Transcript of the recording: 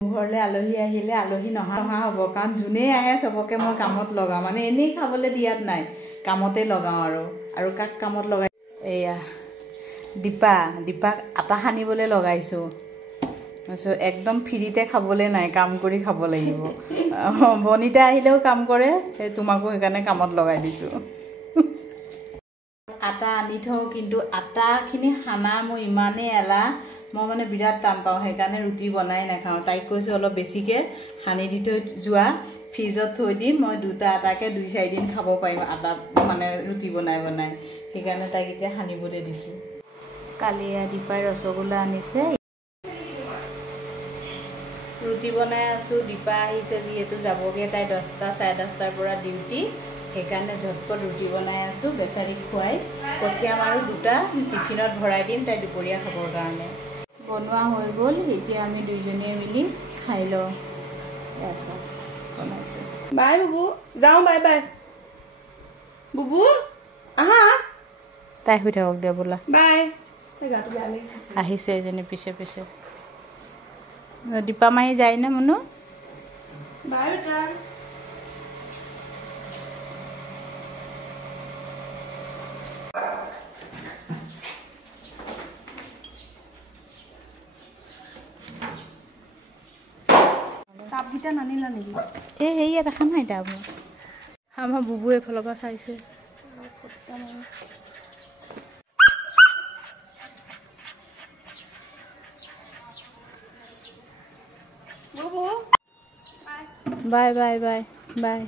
ঘৰলে আলহী আহিলে আলহী নহা হ'ব কাৰণ যোনেই আহে চবকে মই কামত লগাওঁ মানে এনেই খাবলৈ দিয়াত নাই কামতে লগাওঁ আৰু কাক কামত লগাই এয়া দীপাক আটা সানিবলৈ লগাইছোঁ একদম ফ্ৰীতে খাবলৈ নাই কাম কৰি খাব লাগিব বনিতা আহিলেও কাম কৰে সেই তোমাকো সেইকাৰণে কামত লগাই দিছোঁ আটা আনি থওঁ কিন্তু আটাখিনি সানা মই ইমানেই এলাহ মই মানে বিৰাট টান পাওঁ সেইকাৰণে ৰুটি বনাই নাখাওঁ তাইক কৈছোঁ অলপ বেছিকৈ সানি দি থৈ যোৱা ফ্ৰিজত থৈ দিম মই দুটা আটাকে 2-4 দিন খাব পাৰিম আটা মানে ৰুটি বনাই সেইকাৰণে তাইক এতিয়া সানিবলৈ দিছোঁ কালি দীপাই ৰসগোল্লা আনিছে ৰুটি বনাই আছোঁ দীপা আহিছে যিহেতু যাবগৈ তাই 10টা 10:30টাৰ পৰা ডিউটি সেইকাৰণে ঝটপট ৰুটি বনাই আছোঁ বেচাৰীক খুৱাই পঠিয়াম আৰু দুটা টিফিনত ভৰাই দিম তাই দুপৰীয়া খাবৰ কাৰণে বনোৱা হৈ গ'ল এতিয়া আমি দুইজনীয়ে মিলি খাই লওঁ এছা বনাইছোঁ বাই বুবু যাওঁ বাই বাই বুবু আহা তাই শুই থাকক দিয়া বোলা বাই আহিছে এজনী পিছে পিছে দীপা মাৰি যায় নে মনো বাই বেটা কাপকেইটা নানিলা নেকি এই হেৰিয়াত দেখা নাই এতিয়া আমাৰ বুবু এইফালৰ পৰা চাইছে বুবু বাই বাই বাই বাই